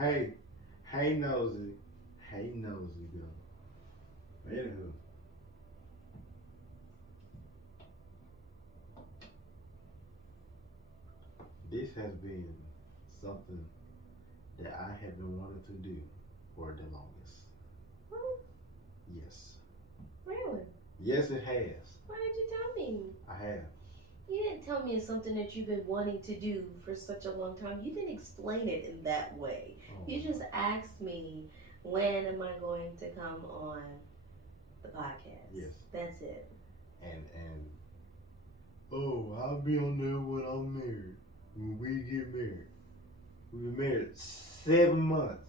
Hey, hey, nosy. Hey, nosy girl. Anywho, this has been something that I have been wanting to do for the longest. Oh, Yes. really? Yes, it has. Why did you tell me? I have. You didn't tell me it's something that you've been wanting to do for such a long time. You didn't explain it in that way. Oh, You just asked me, when am I going to come on the podcast? yes. That's it. And oh, I'll be on there when I'm married. When we get married. We've been married 7 months.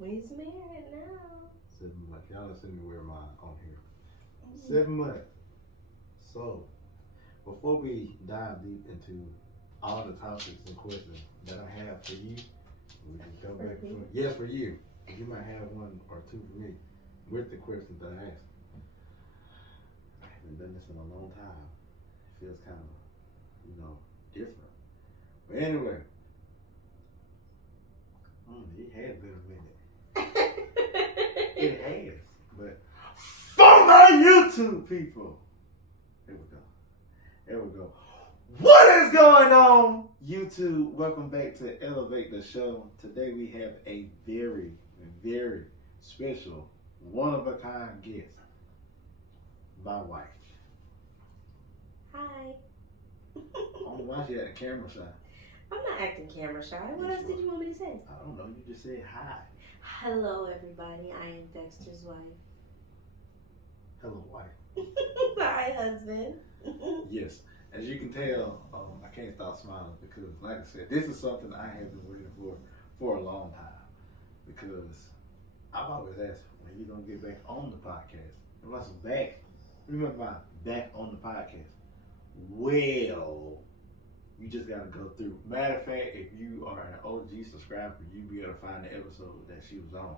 We's married now. 7 months. Y'all don't see me wear mine on here. Mm. 7 months. So, before we dive deep into all the topics and questions that I have for you, we can come back For me? for yes for you. You might have one or two for me with the questions that I asked. I haven't done this in a long time. It feels kind of, different. But anyway, it has been a minute. It has. But for my YouTube people, there we go. There we go. What is going on, YouTube? Welcome back to Elevate the Show. Today we have a very, very special, one-of-a-kind guest. My wife. Hi. I don't know why she had a camera shy. I'm not acting camera shy. What Yes, else you did you want me to say? I don't know. You just said hi. Hello, everybody. I am Dexter's wife. Hello, wife. Hi, husband. Yes. As you can tell, I can't stop smiling because, like I said, this is something I have been waiting for a long time. Because I've always asked when you gonna get back on the podcast. And I said back. Remember my back on the podcast. Well, you just gotta go through. Matter of fact, if you are an OG subscriber, you'll be able to find the episode that she was on.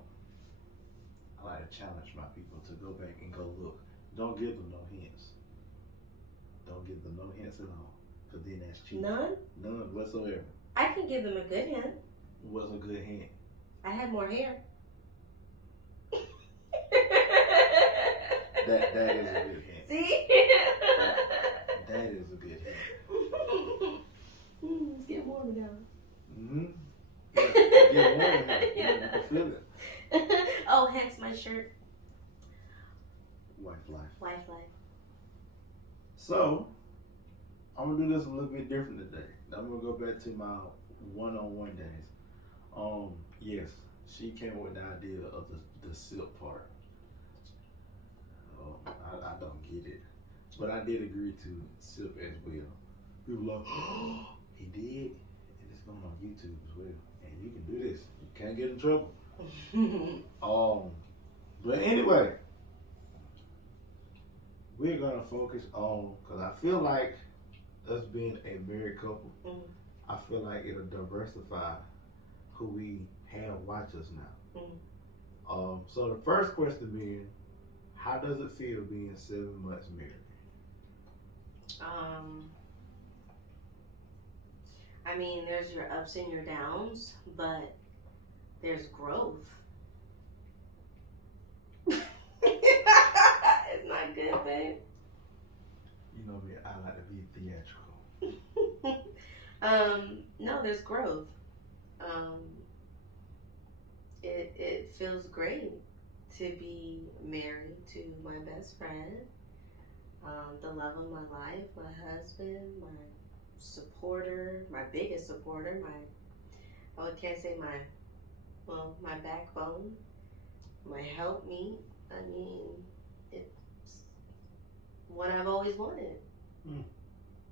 I like to challenge my people to go back and go look. Don't give them no hints. Don't give them no hints at all. Because then that's cheating. None? None whatsoever. I can give them a good hint. What's a good hint? I had more hair. That is a good hint. See? That is a good hint. Let's get warm now. Mm-hmm. Yeah, get warm now. Yeah. You can feel it. Oh, hence my shirt. Wife life. Wife life. So, I'm gonna do this a little bit different today. I'm gonna go back to my one-on-one days. Yes, she came up with the idea of the silk part. I don't get it, but I did agree to silk as well. People like, oh, he did, and it's going on YouTube as well. And you can do this. You can't get in trouble. But anyway, we're gonna focus on because I feel like us being a married couple, I feel like it'll diversify who we have watch us now. So the first question being, how does it feel being 7 months married? I mean, there's your ups and your downs, but there's growth. It's not good, babe. You know me, I like to be theatrical. No, there's growth. It feels great to be married to my best friend, the love of my life, my husband, my supporter, my biggest supporter, I can't say my backbone, my helpmeet. I mean, it's what I've always wanted.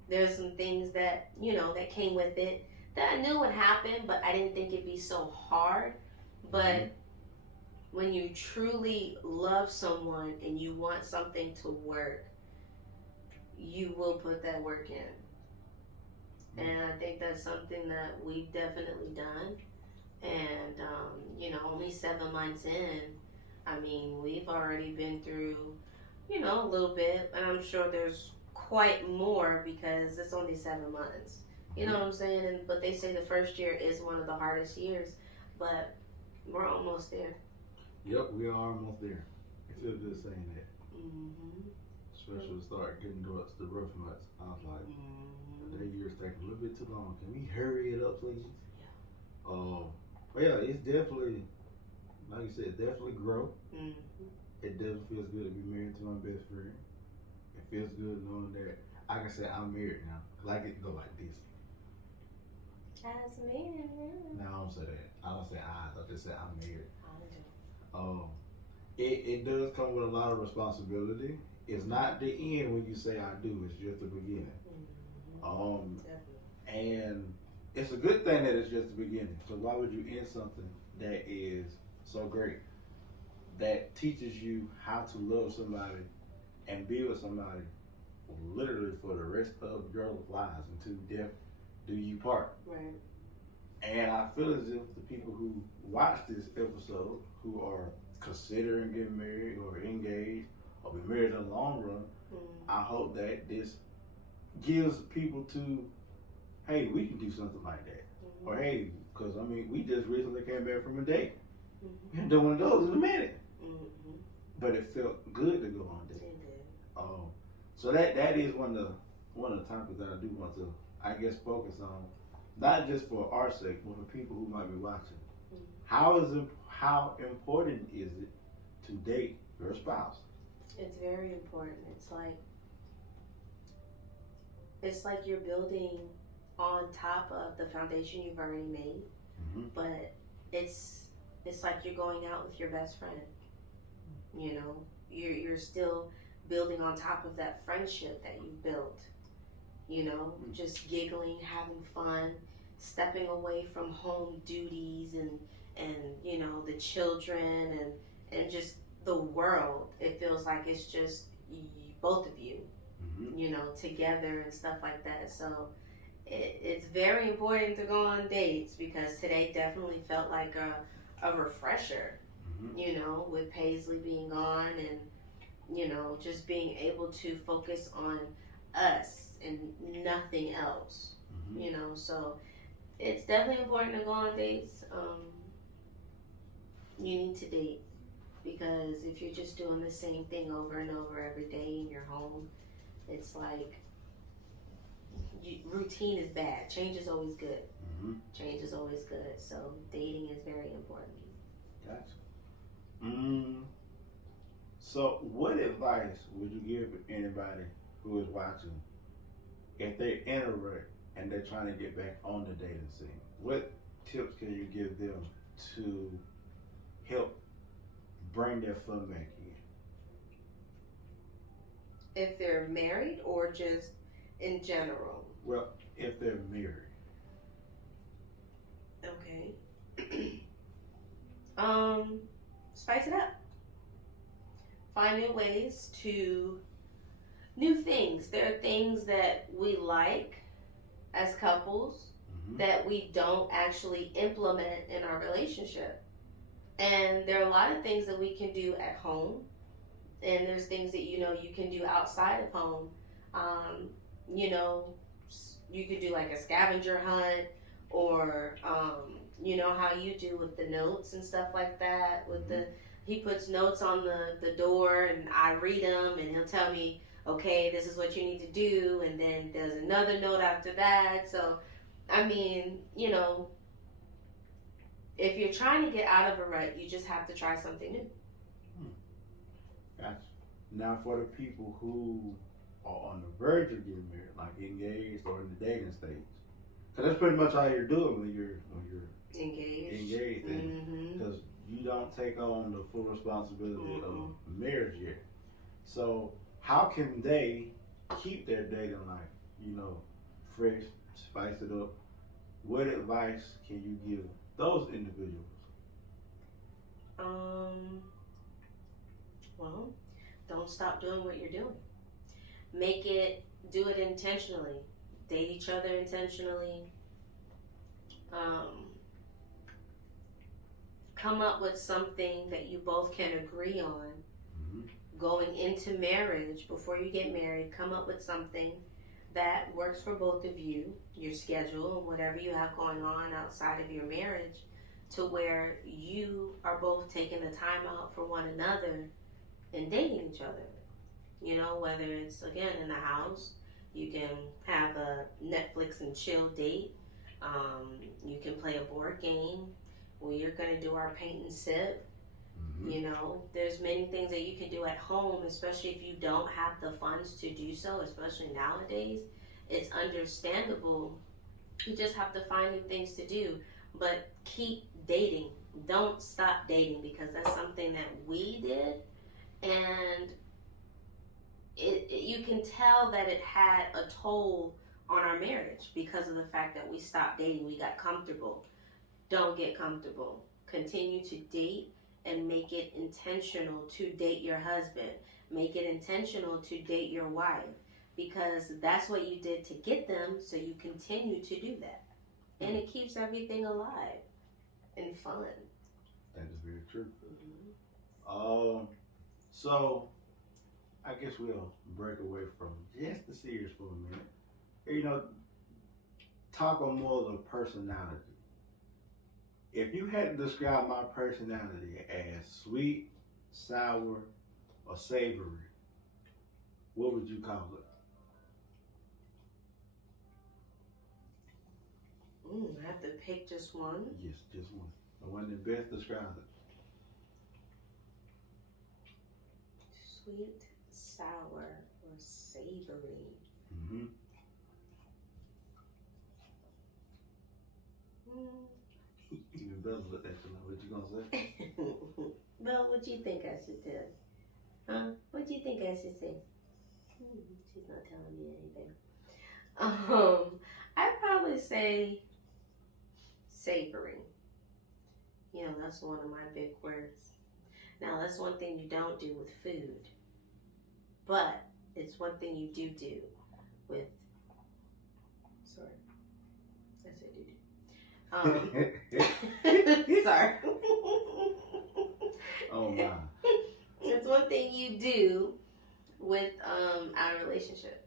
There's some things that, that came with it that I knew would happen, but I didn't think it'd be so hard. But when you truly love someone and you want something to work, you will put that work in. And I think that's something that we've definitely done. And, only 7 months in, I mean, we've already been through, a little bit. And I'm sure there's quite more because it's only 7 months. You know what I'm saying? But they say the first year is one of the hardest years. But We're almost there. Yep, we are almost there. It feels good saying that. Mm-hmm. Especially to start getting towards the rough months. I was like, Mm-hmm. that year's taking a little bit too long. Can we hurry it up, please? Yeah. But yeah, it's definitely, like you said, definitely grow. Mm-hmm. It definitely feels good to be married to my best friend. It feels good knowing that I can say I'm married now. Cause I get to go like this. As man. No, I don't say that. I don't say I just say I'm married. I do. It does come with a lot of responsibility. It's not the end when you say I do. It's just the beginning. Mm-hmm. Definitely. And it's a good thing that it's just the beginning. So why would you end something that is so great, that teaches you how to love somebody and be with somebody literally for the rest of your lives until death do you part? Right. And I feel as if the people who watch this episode, who are considering getting married or engaged or be married in the long run, I hope that this gives people to, hey, we can do something like that. Or hey, because I mean, we just recently came back from a date. We haven't done one of those in a minute. But it felt good to go on a date. It did. So that is one of the topics that I do want to, I guess, focus on, not just for our sake, but for people who might be watching. How important is it to date your spouse? It's very important. It's like you're building on top of the foundation you've already made, but it's like you're going out with your best friend. You know, you're still building on top of that friendship that you built. You know, just giggling, having fun, stepping away from home duties and you know, the children and just the world. It feels like it's just both of you, you know, together and stuff like that. So it's very important to go on dates, because today definitely felt like a refresher, you know, with Paisley being gone, and you know, just being able to focus on us and nothing else, you know. So it's definitely important to go on dates. You need to date, because if you're just doing the same thing over and over every day in your home, it's like routine is bad. Change is always good. Change is always good. So dating is very important. Gotcha. So what advice would you give anybody who is watching if they're in a rut and they're trying to get back on the dating scene? What tips can you give them to help bring their fun back in? If they're married or just in general? Well, if they're married. Okay. Spice it up. Find new ways to, new things. There are things that we like as couples that we don't actually implement in our relationship. And there are a lot of things that we can do at home. And there's things that, you know, you can do outside of home. You know, you could do like a scavenger hunt, or, you know, how you do with the notes and stuff like that. With he puts notes on the door, and I read them, and he'll tell me, okay, this is what you need to do. And then there's another note after that. So, I mean, you know, if you're trying to get out of a rut, you just have to try something new. Gotcha. Now, for the people who are on the verge of getting married, like engaged or in the dating stage, because that's pretty much all you're doing when you're engaged, because you don't take on the full responsibility of marriage yet. So, how can they keep their dating life, you know, fresh, spice it up? What advice can you give those individuals? Well, don't stop doing what you're doing. Do it intentionally. Date each other intentionally. Come up with something that you both can agree on. Going into marriage, before you get married, come up with something that works for both of you, your schedule, and whatever you have going on outside of your marriage. to where you are both taking the time out for one another and dating each other. You know, whether it's again in the house, you can have a Netflix and chill date. You can play a board game. We're gonna do our paint and sip. You know, there's many things that you can do at home, especially if you don't have the funds to do so, especially nowadays. It's understandable. You just have to find new things to do, but keep dating. Don't stop dating, because that's something that we did, and you can tell that it had a toll on our marriage because of the fact that we stopped dating. We got comfortable. Don't get comfortable. Continue to date and make it intentional to date your husband. Make it intentional to date your wife, because that's what you did to get them, so you continue to do that. And it keeps everything alive and fun. That is very true. Mm-hmm. So I guess we'll break away from just the serious for a minute. You know, talk on more of the personality. If you had to describe my personality as sweet, sour, or savory, what would you call it? I have to pick just one. Yes, just one. The one that best describes it. Sweet, sour, or savory. Mm-hmm. Even Bella looked at you like, what you gonna say? Well, what do you think I should do? Huh? What do you think I should say? She's not telling me anything. I'd probably say savory. You know, that's one of my big words. Now, that's one thing you don't do with food, but it's one thing you do with. Sorry, I said do. Sorry. Oh my. It's one thing you do with our relationship.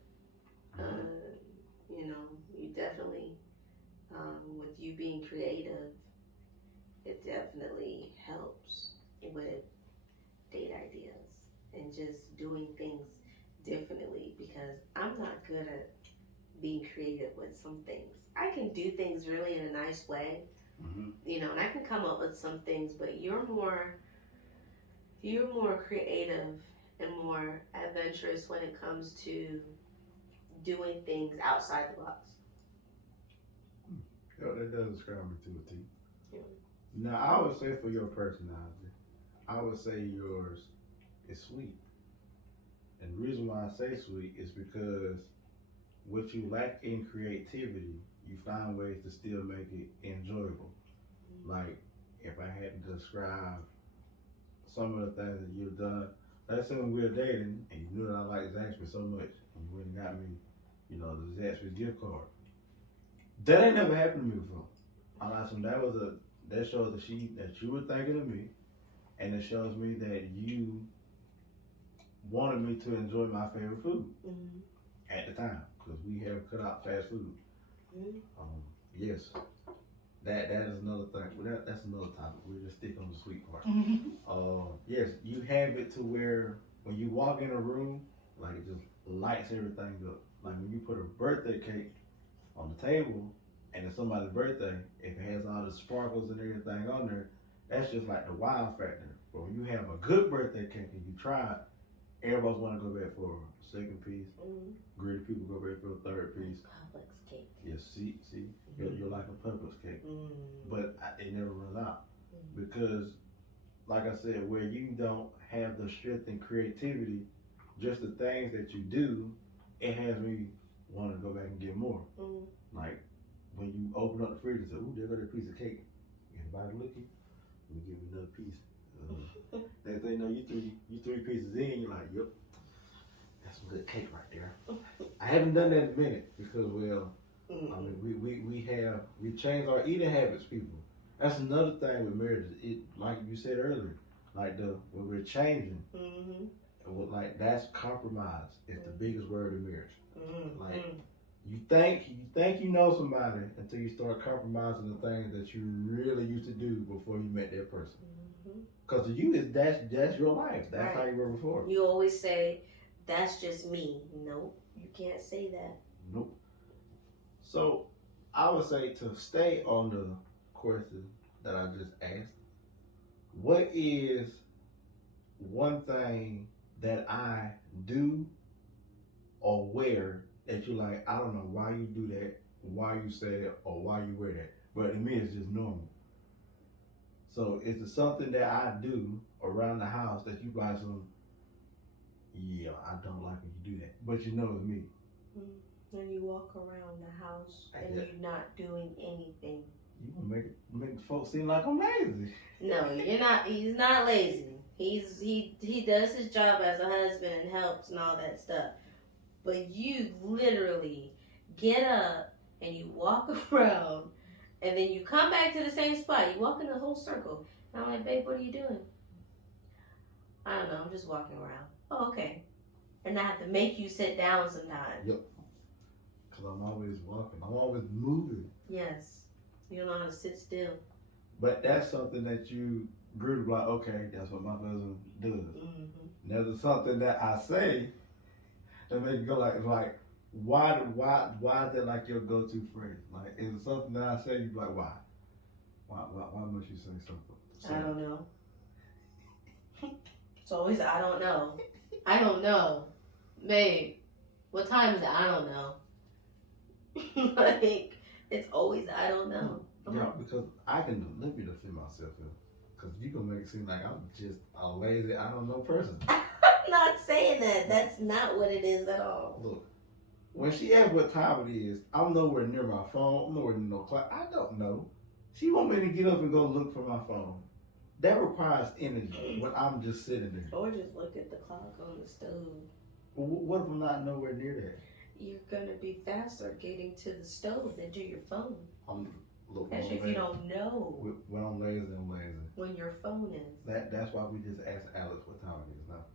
You know, you definitely, with you being creative, it definitely helps with date ideas and just doing things differently, because I'm not good at being creative with some things. I can do things really in a nice way, you know, and I can come up with some things, but you're more creative and more adventurous when it comes to doing things outside the box. Yeah, that does describe me to a T. Yeah. Now, I would say for your personality, I would say yours is sweet. And the reason why I say sweet is because what you lack in creativity, you find ways to still make it enjoyable. Like, if I had to describe some of the things that you've done, let's say when we were dating and you knew that I liked Zaxby's so much, and you went and got me, you know, the Zaxby's gift card. That ain't never happened to me before. That shows that you were thinking of me, and it shows me that you wanted me to enjoy my favorite food at the time, because we have cut out fast food. Yes, that is another thing. Well, that's another topic. We'll just stick on the sweet part. Yes, you have it to where when you walk in a room, like, it just lights everything up. Like when you put a birthday cake on the table and it's somebody's birthday, if it has all the sparkles and everything on there, that's just like the wow factor. But when you have a good birthday cake and you try it, everybody's want to go back for a second piece. Greedy people go back for a third piece. Publix cake. Yes, see, you're like a Publix cake, but it never runs out because, like I said, where you don't have the strength and creativity, just the things that you do, it has me want to go back and get more. Like when you open up the fridge and say, "Ooh, there go that piece of cake." Anybody looking? Let me give you another piece. Next thing you know, you three pieces in, you're like, "Yep, that's some good cake right there." I haven't done that in a minute because, well, I mean, we changed our eating habits, people. That's another thing with marriage. It, like you said earlier, like when we're changing, like that's compromise. It's the biggest word in marriage. Like You think you know somebody until you start compromising the things that you really used to do before you met that person. Hmm. Because to you, that's your life. That's how Right. you were before. You always say, "That's just me." Nope, you can't say that. Nope. So I would say to stay on the question that I just asked, what is one thing that I do or wear that you like, I don't know why you do that, why you say it, or why you wear that. But to me, it's just normal. So it's something that I do around the house that you buy some, yeah, I don't like when you do that. But you know it's me. When you walk around the house and Yeah. you're not doing anything. You gonna make folks seem like I'm lazy. No, you're not. He's not lazy. He does his job as a husband and helps and all that stuff. But you literally get up and you walk around, and then you come back to the same spot. You walk in the whole circle. And I'm like, babe, what are you doing? I don't know. I'm just walking around. Oh, okay. And I have to make you sit down sometimes. Yep. Cause I'm always walking. I'm always moving. Yes. You don't know how to sit still. But that's something that you grew to like, okay, that's what my husband does. Mm-hmm. There's something that I say that makes you go like, why is that like your go-to phrase? Like, is it something that I say you be like, why? Why must you say something? I don't know. It's always I don't know. I don't know. Babe, what time is it? I don't know. Like, it's always I don't know. Yeah, because let me defend myself here. Because you gonna make it seem like I'm just a lazy, I don't know person. I'm not saying that. That's not what it is at all. Look, when she asks what time it is, I'm nowhere near my phone. I'm nowhere near no clock. I don't know. She want me to get up and go look for my phone. That requires energy when I'm just sitting there. Or just look at the clock on the stove. What if I'm not nowhere near that? You're gonna be faster getting to the stove than to your phone. Look, Especially if you don't know when I'm lazy, I'm lazy. when your phone is. That's why we just asked Alex what time it is now.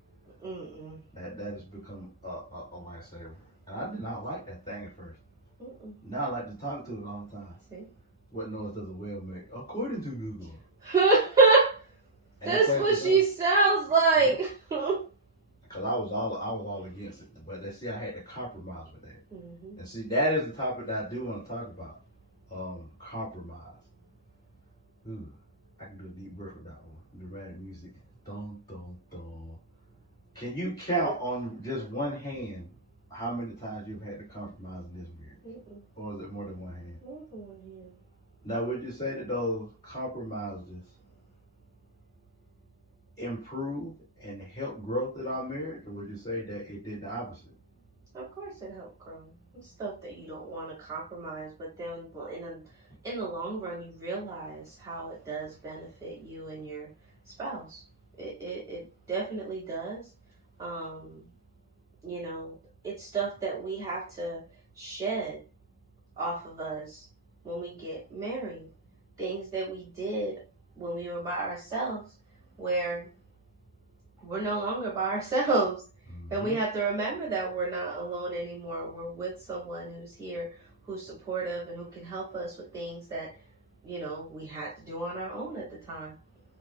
That has become a lifesaver. And I did not like that thing at first. Now I like to talk to it all the time. See? What noise does a whale make? According to Google. That's what she sounds like. Because I was all against it. But see, I had to compromise with that. And see, that is the topic that I do want to talk about. Compromise. Ooh, I can do a deep breath with that one. Dramatic music. Dun, dun, dun. Can you count on just one hand how many times you've had to compromise in this marriage? Or is it more than one hand? More than one hand. Now, would you say that those compromises improved and helped growth in our marriage, or would you say that it did the opposite? Of course, it helped grow. It's stuff that you don't want to compromise, but then in the long run, you realize how it does benefit you and your spouse. It definitely does. You know, it's stuff that we have to shed off of us when we get married. Things that we did when we were by ourselves, where we're no longer by ourselves. And we have to remember that we're not alone anymore. We're with someone who's here, who's supportive, and who can help us with things that, you know, we had to do on our own at the time.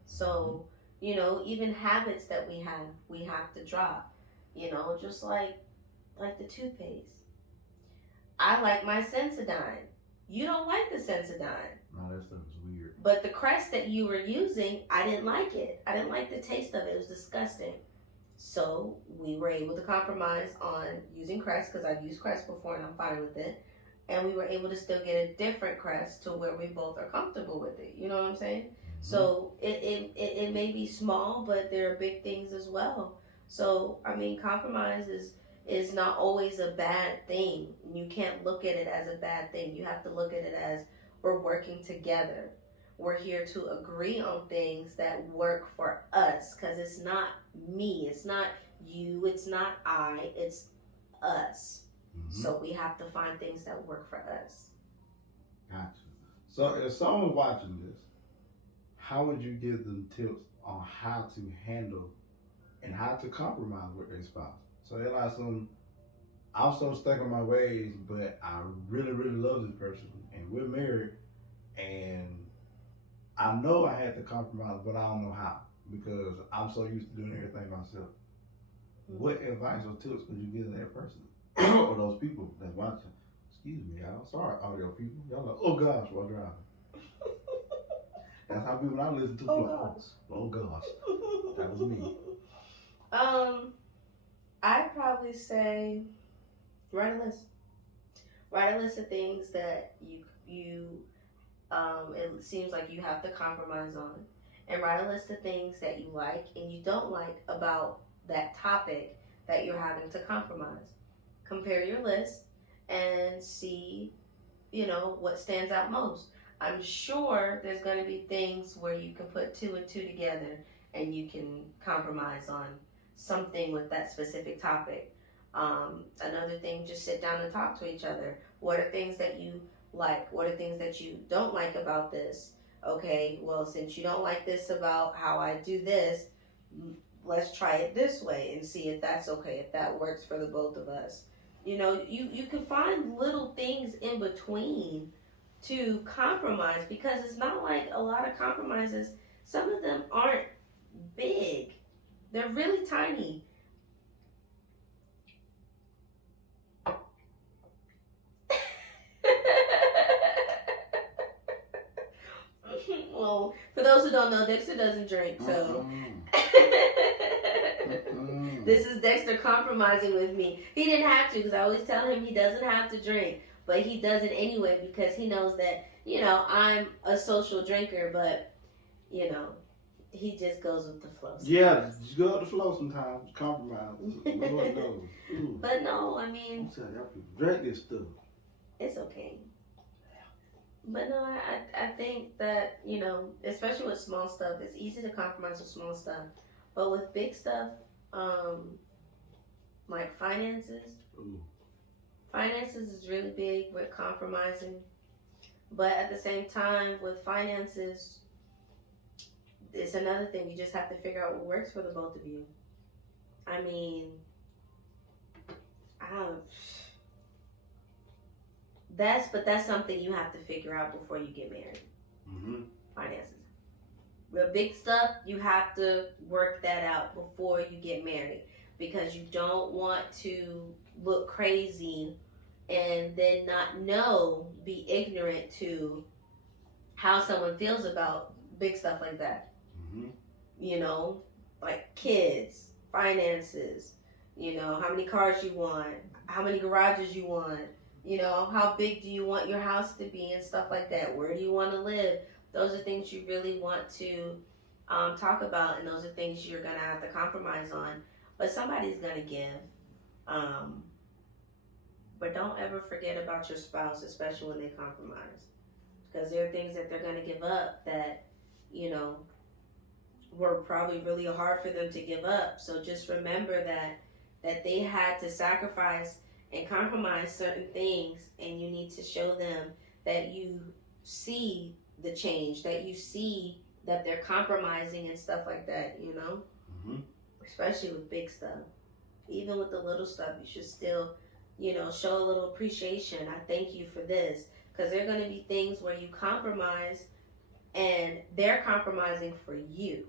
So, you know, even habits that we have to drop. You know, just like the toothpaste. I like my Sensodyne. You don't like the Sensodyne. No, that stuff is weird. But the Crest that you were using, I didn't like it. I didn't like the taste of it. It was disgusting. So we were able to compromise on using Crest, because I've used Crest before and I'm fine with it. And we were able to still get a different Crest to where we both are comfortable with it. You know what I'm saying? So it may be small, but there are big things as well. So, I mean, compromise is not always a bad thing. You can't look at it as a bad thing. You have to look at it as we're working together. We're here to agree on things that work for us, because it's not me, it's not you, it's not I, it's us. So we have to find things that work for us. Gotcha. So if someone's watching this, how would you give them tips on how to handle and how to compromise with their spouse? So they're like I'm so stuck in my ways, but I really, really love this person, and we're married, and I know I had to compromise, but I don't know how because I'm so used to doing everything myself. What advice or tips could you give to that person or those people that's watching? Excuse me, y'all. Sorry, audio people. Y'all like, oh gosh, while driving. That's how people I listen to. Oh gosh. Oh gosh, that was me. I'd probably say write a list. Write a list of things that it seems like you have to compromise on, and write a list of things that you like and you don't like about that topic that you're having to compromise. Compare your list and see, what stands out most. I'm sure there's going to be things where you can put two and two together and you can compromise on something with that specific topic. Another thing, just sit down and talk to each other. What are things that you like? What are things that you don't like about this? Okay, well, since you don't like this about how I do this, let's try it this way and see if that's okay, if that works for the both of us. You can find little things in between to compromise, because it's not like a lot of compromises, some of them aren't big. They're really tiny. Well, for those who don't know, Dexter doesn't drink, so this is Dexter compromising with me. He didn't have to, because I always tell him he doesn't have to drink, but he does it anyway because he knows that, I'm a social drinker, but, he just goes with the flow. Yeah, you go with the flow sometimes. Compromise. Lord knows. Ooh. But no, I mean, I'm telling y'all people, drink this stuff. it's okay. But no, I think that, especially with small stuff, it's easy to compromise with small stuff. But with big stuff, like finances, Ooh. finances is really big with compromising. But at the same time, with finances, it's another thing. You just have to figure out what works for the both of you. I mean, that's something you have to figure out before you get married. Mm-hmm. Finances. The big stuff, you have to work that out before you get married, because you don't want to look crazy and then not be ignorant to how someone feels about big stuff like that. Mm-hmm. Like kids, finances, how many cars you want, how many garages you want, how big do you want your house to be and stuff like that. Where do you want to live? Those are things you really want to talk about, and those are things you're going to have to compromise on. But somebody's going to give. But don't ever forget about your spouse, especially when they compromise. Because there are things that they're going to give up that, were probably really hard for them to give up. So just remember that they had to sacrifice and compromise certain things, and you need to show them that you see the change, that you see that they're compromising and stuff like that, Mm-hmm. Especially with big stuff. Even with the little stuff, you should still, show a little appreciation. I thank you for this. Because there are going to be things where you compromise and they're compromising for you.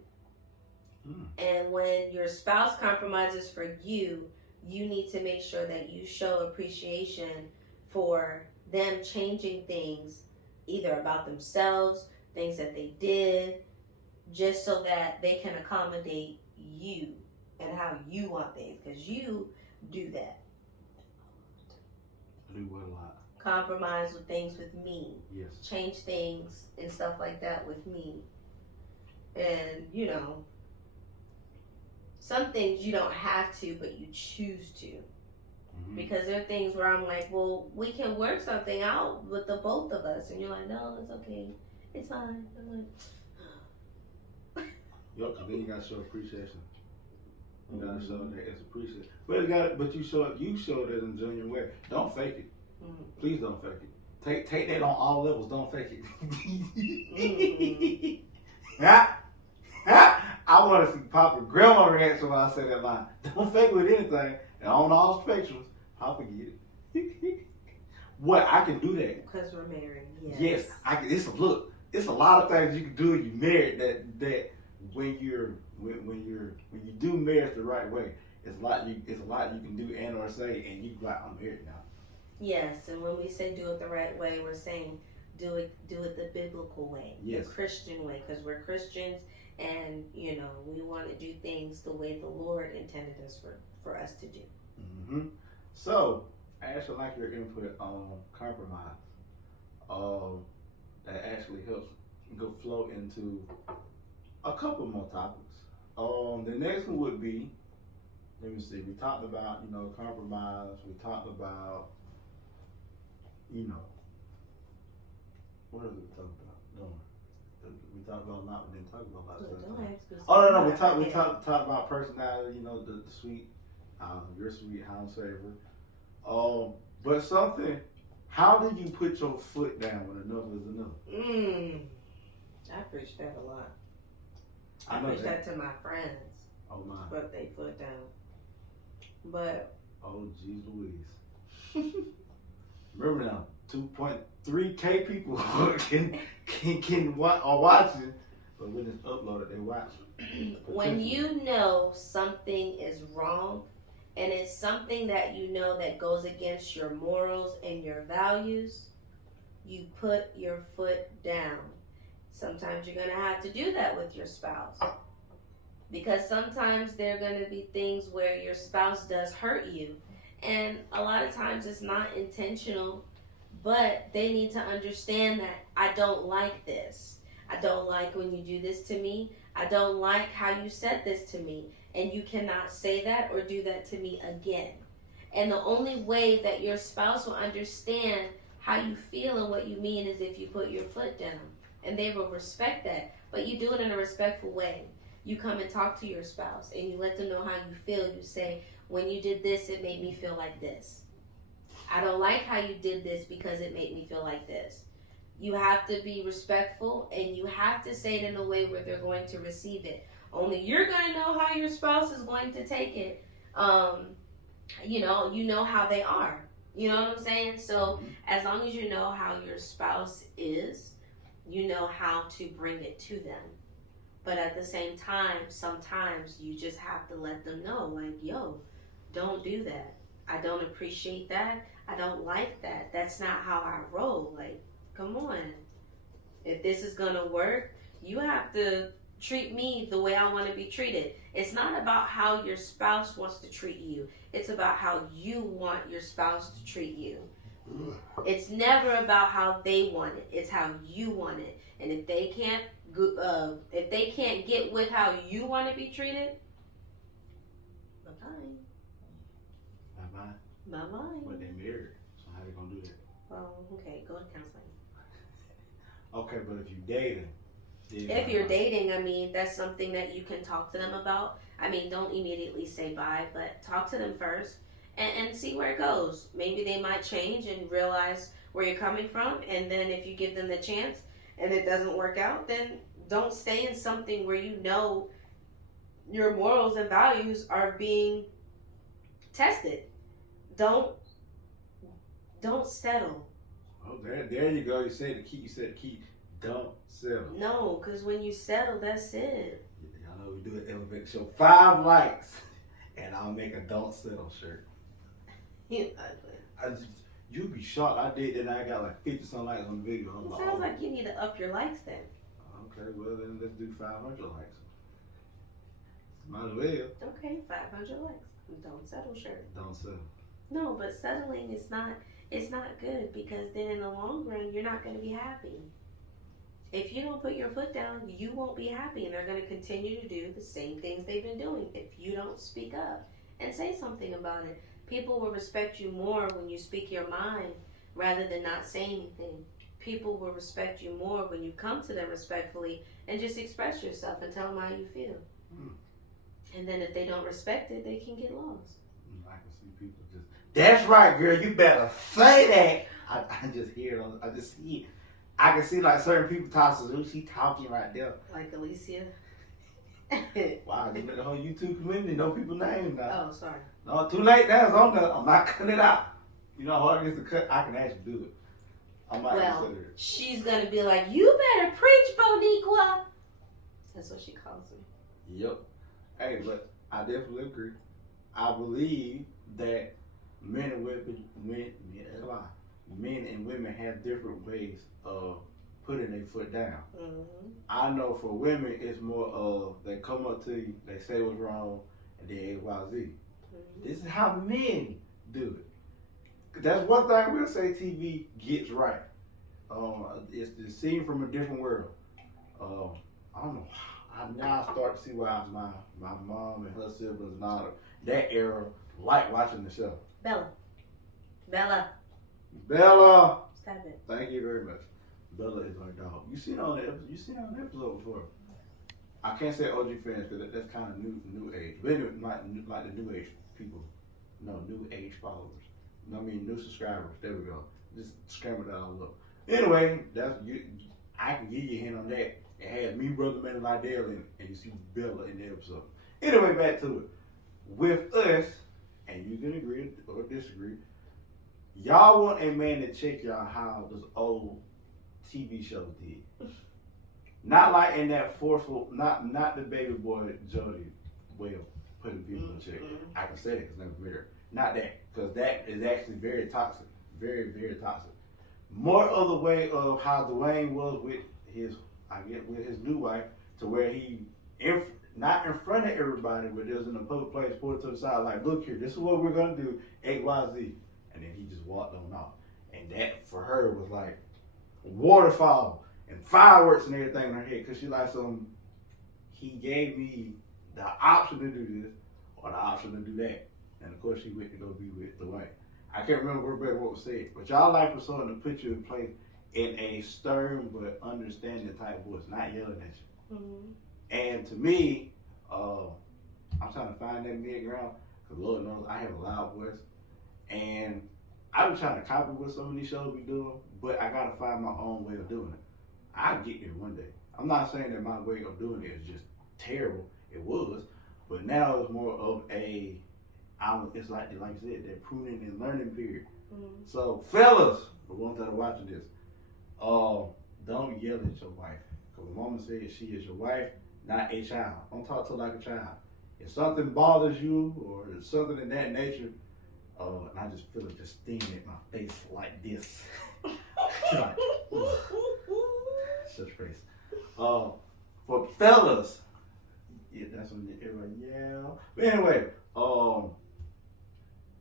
Mm. And when your spouse compromises for you, you need to make sure that you show appreciation for them changing things, either about themselves, things that they did, just so that they can accommodate you and how you want things, because you do that. I do what a lot. Compromise with things with me. Yes. Change things and stuff like that with me. And, some things you don't have to, but you choose to. Mm-hmm. Because there are things where I'm like, well, we can work something out with the both of us. And you're like, no, it's okay. It's fine. I'm like, because then you gotta show appreciation. You gotta show that it's appreciation. But you show it in a genuine way. Don't fake it. Mm-hmm. Please don't fake it. Take that on all levels. Don't fake it. I want to see Papa Grandma reaction when I say that line. Don't fake it with anything. And on all spectrums, I'll forget it. What, I can do that? Because we're married. Yes, I can. It's a lot of things you can do when you married that when you do marriage the right way, it's a lot you can do and or say, and you go out, I'm married now. Yes, and when we say do it the right way, we're saying do it the biblical way, Yes. the Christian way, because we're Christians, and we want to do things the way the Lord intended us for us to do. Mm-hmm. So I actually like your input on compromise. That actually helps go flow into a couple more topics. The next one would be, let me see, we talked about, compromise, we talked about, what else did we talk about? No. We talked about a lot, we didn't talk about a lot of stuff. Don't ask me. Oh no, we talked about personality, the sweet, your sweet house saver. But something, how do you put your foot down when enough is enough? I preach that a lot. I I know preach that. that to my friends. Oh my. Put their foot down. But Oh geez Louise. Remember now, 2.3K people can are watching, but when it's uploaded, they watch. when you know something is wrong, and it's something that that goes against your morals and your values, you put your foot down. Sometimes you're going to have to do that with your spouse. Because sometimes there are going to be things where your spouse does hurt you. And a lot of times it's not intentional, but they need to understand that I don't like this. I don't like when you do this to me. I don't like how you said this to me. And you cannot say that or do that to me again. And the only way that your spouse will understand how you feel and what you mean is if you put your foot down. And they will respect that. But you do it in a respectful way. You come and talk to your spouse and you let them know how you feel. You say, when you did this, it made me feel like this. I don't like how you did this because it made me feel like this. You have to be respectful and you have to say it in a way where they're going to receive it. Only you're going to know how your spouse is going to take it. You know how they are. You know what I'm saying? So as long as you know how your spouse is, you know how to bring it to them. But at the same time, sometimes you just have to let them know, like, yo, don't do that. I don't appreciate that. I don't like that. That's not how I roll. Like, come on. If this is going to work, you have to treat me the way I want to be treated. It's not about how your spouse wants to treat you. It's about how you want your spouse to treat you. It's never about how they want it. It's how you want it. And if they can't get with how you want to be treated, bye-bye. Bye-bye. Bye-bye. But they married, so how they gonna do that? Well, okay, go to counseling. Okay, but if you dating, if you're dating, I mean, that's something that you can talk to them about. I mean, don't immediately say bye, but talk to them first and see where it goes. Maybe they might change and realize where you're coming from, and then if you give them the chance and it doesn't work out, then don't stay in something where you know your morals and values are being tested. Don't settle. Oh, there you go. You said the key. Don't settle. No, because when you settle, that's it. Y'all know we do an Elevate Show 5 likes, and I'll make a Don't Settle shirt. You'd be shocked. I did, and I got like 50 some likes on the video. It sounds like you need to up your likes then. Okay, well then let's do 500 likes. Might as well. Okay, 500 likes. Don't settle shirt. Don't settle. No, but settling is not. It's not good because then in the long run you're not going to be happy. If you don't put your foot down, you won't be happy, and they're going to continue to do the same things they've been doing. If you don't speak up and say something about it, people will respect you more when you speak your mind rather than not say anything. People will respect you more when you come to them respectfully and just express yourself and tell them how you feel. And then if they don't respect it, they can get lost. I can see people just, that's right, girl, you better say that. I just hear it. I just see it. I can see like certain people talking, she talking right there. Like Alicia. Wow, just let the whole YouTube community know people's names now. Oh, sorry. No, too late now. It's on there. I'm not cutting it out. You know how hard it is to cut? I can actually do it. I might Well, consider it. she's gonna be like, "You better preach, Boniqua." That's what she calls me. Yep. Hey, but I definitely agree. I believe that men and women, men and women have different ways of putting their foot down. Mm-hmm. I know for women, it's more of they come up to you, they say what's wrong, and then X, Y, Z. Mm-hmm. This is how men do it. That's one thing we'll say TV gets right. It's the scene from a different world. I don't know. I now start to see why my mom and her siblings and all that era like watching the show. Bella, Bella, stop it. thank you very much. Bella is our dog. You seen her on the episode before. I can't say OG fans because that's kind of new age. But anyway, like the new age people. No, new age followers. I mean, new subscribers. There we go. Just scramble that all up. Anyway, that's you. I can give you a hint on that. It has me, Brother Man, and Lydell in it, and you see Bella in the episode. Anyway, back to it. With us, and you can agree or disagree, y'all want a man to check y'all how those old TV shows did. Not like in that forceful, not the baby boy Jody way of putting people in check. I can say that because never married. Not that, because that is actually very toxic. Very, very toxic. More of the way of how Dwayne was with his new wife, to where he, not in front of everybody, but there's in a public place, pulled to the side, like, look here, this is what we're gonna do, X, Y, Z. And then he just walked on off. And that, for her, was like waterfall and fireworks and everything in her head, because she like, he gave me the option to do this, or the option to do that. And of course, she went to go be with Dwayne. I can't remember what was said, but y'all like for someone to put you in place in a stern but understanding type voice, not yelling at you. Mm-hmm. And to me, I'm trying to find that mid ground, because Lord knows I have a loud voice. And I've been trying to copy what some of these shows be doing, but I gotta find my own way of doing it. I'll get there one day. I'm not saying that my way of doing it is just terrible. It was, but now it's more of it's like you said, that pruning and learning period. Mm-hmm. So fellas, the ones that are watching this, don't yell at your wife. Because the woman says she is your wife, not a child. Don't talk to her like a child. If something bothers you or something in that nature, and I just feel it just stinging at my face like this. Like, such face. For fellas, yeah, that's when everybody yell. But anyway,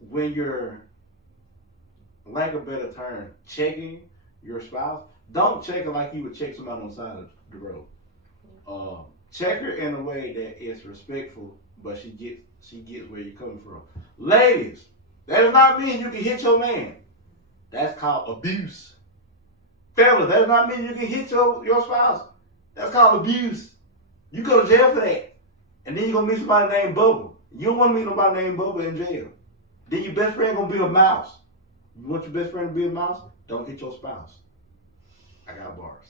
when you're, like a better term, checking your spouse, don't check her like you would check somebody on the side of the road. Check her in a way that is respectful, but she gets where you're coming from. Ladies, that does not mean you can hit your man. That's called abuse. Fellas, that does not mean you can hit your spouse. That's called abuse. You go to jail for that. And then you're going to meet somebody named Bubba. You don't want to meet nobody named Bubba in jail. Then your best friend going to be a mouse. You want your best friend to be a mouse? Don't hit your spouse. I got bars.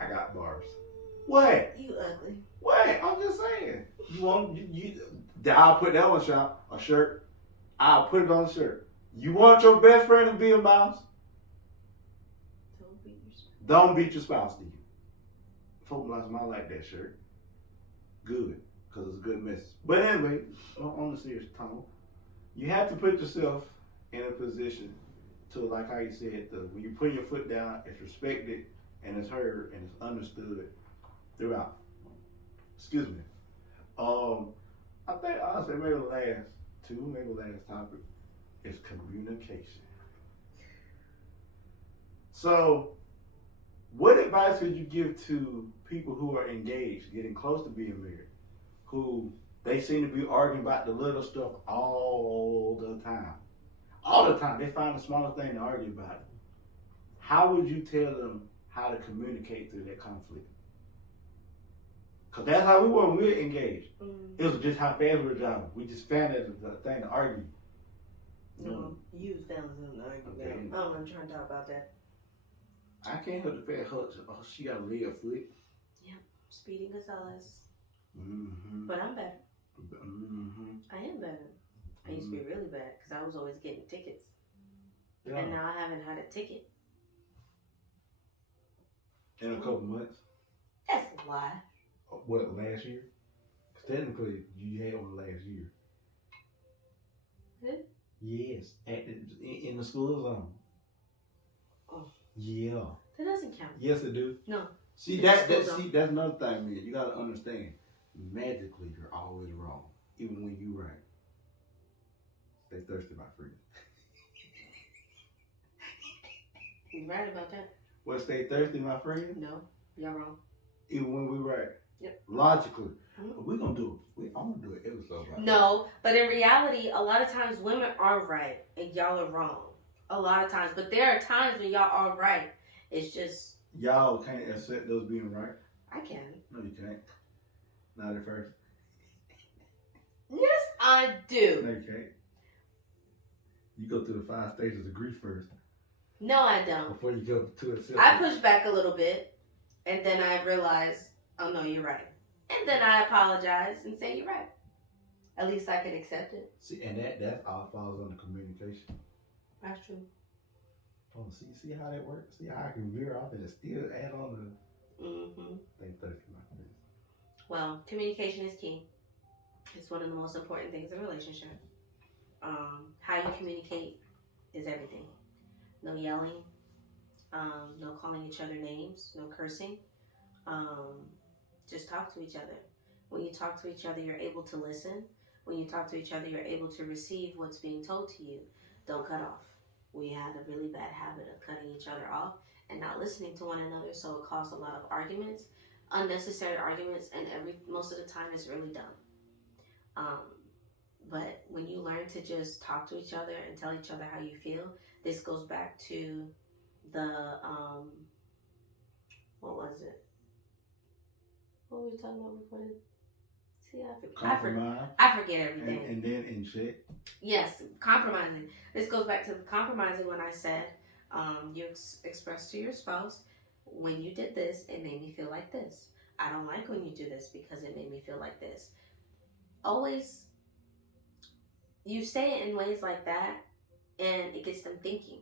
I got bars. What? You ugly. What? I'm just saying. I'll put that on a shirt. I'll put it on a shirt. You want your best friend to be a mouse? Don't beat your spouse. Don't beat your spouse, do you? Folk might like that shirt. Good, because it's a good message. But anyway, on the serious tone, you have to put yourself in a position to, like how you said, when you put your foot down, it's respected and it's heard and it's understood throughout. Excuse me. I think honestly maybe the last topic is communication. So, what advice would you give to people who are engaged, getting close to being married, who they seem to be arguing about the little stuff all the time? All the time. They find the smallest thing to argue about it. How would you tell them how to communicate through that conflict? Because that's how we were when we were engaged. Mm. It was just how fast we were driving. We just found it a thing to argue. No, you fellas don't argue. Okay. I'm trying to talk about that. I can't help the fact she got a leg foot. Yeah. Speedy Gonzalez. Mm-hmm. But I'm better. Mm-hmm. I am better. I used to be really bad because I was always getting tickets. Yeah. And now I haven't had a ticket. In a couple months. That's a lie. What, last year? 'Cause technically, you had one last year. Huh? Yes, in the school zone. Oh. Yeah. That doesn't count. Yes, it do. No. See It's that's school zone. that's another thing, man. You gotta understand. Magically, you're always wrong, even when you right. Stay thirsty, my friend. You're right about that. Well, stay thirsty, my friend. No, y'all wrong. Even when we right. Yep. Logically, Mhm. we're gonna do it. I'm gonna do it episode by No, but in reality, a lot of times women are right and y'all are wrong. A lot of times, but there are times when y'all are right. It's just Y'all can't accept those being right. I can. No, you can't. Not at first. Yes, I do. No, you can't. You go through the 5 stages of grief first No, I don't. before you go to acceptance. I push back a little bit, and then I realize, oh no, you're right, and then I apologize and say you're right. At least I can accept it. See, and that all falls under communication. That's true. Oh, see how that works? See how I can veer off and still add on to Mm-hmm. stay thirsty, my friend. Well, communication is key. It's one of the most important things in a relationship. How you communicate is everything. No yelling, no calling each other names, no cursing. Just talk to each other. When you talk to each other, you're able to listen. When you talk to each other, you're able to receive what's being told to you. Don't cut off. We had a really bad habit of cutting each other off and not listening to one another, so it caused a lot of arguments, unnecessary arguments, and most of the time it's really dumb. But when you learn to just talk to each other and tell each other how you feel, this goes back to the what was it? What were we talking about before this? See, I forget everything. And then in check. Yes, compromising. This goes back to compromising when I said you express to your spouse, when you did this, it made me feel like this. I don't like when you do this because it made me feel like this. Always, you say it in ways like that, and it gets them thinking.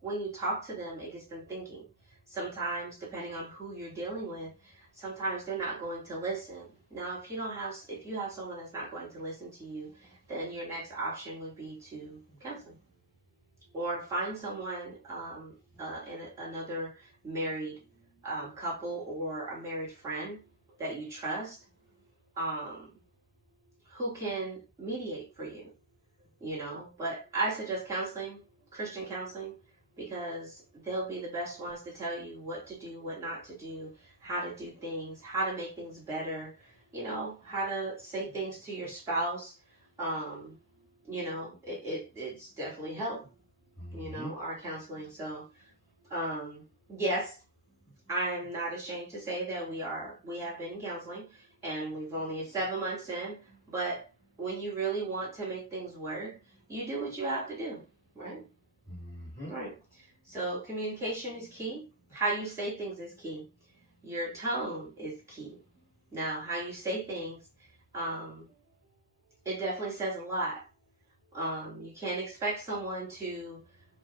When you talk to them, it gets them thinking. Sometimes, depending on who you're dealing with, sometimes they're not going to listen. Now, if you have someone that's not going to listen to you, then your next option would be to cancel, or find someone in another married couple or a married friend that you trust, who can mediate for you. But I suggest counseling, Christian counseling, because they'll be the best ones to tell you what to do, what not to do, how to do things, how to make things better, how to say things to your spouse. It's definitely helped, our counseling. So, yes, I'm not ashamed to say that we have been in counseling, and we've only 7 months in, but when you really want to make things work, you do what you have to do, right? Mm-hmm. Right. So communication is key. How you say things is key. Your tone is key. Now, how you say things, it definitely says a lot. You can't expect someone to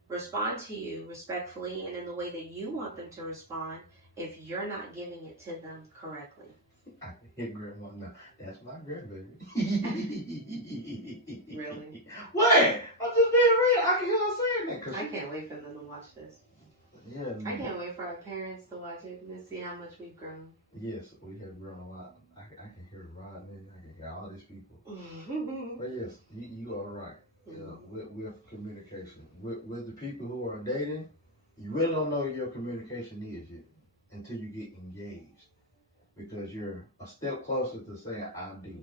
respond to you respectfully and in the way that you want them to respond if you're not giving it to them correctly. I can hear grandma now. That's my grandbaby. Really? What? I'm just being real. I can hear her saying that. I can't wait for them to watch this. Yeah. I can't wait for our parents to watch it and see how much we've grown. Yes, we have grown a lot. I can hear Rodney. I can hear all these people. But yes, you are right. With communication. With the people who are dating, you really don't know your communication is yet until you get engaged. Because you're a step closer to saying I do.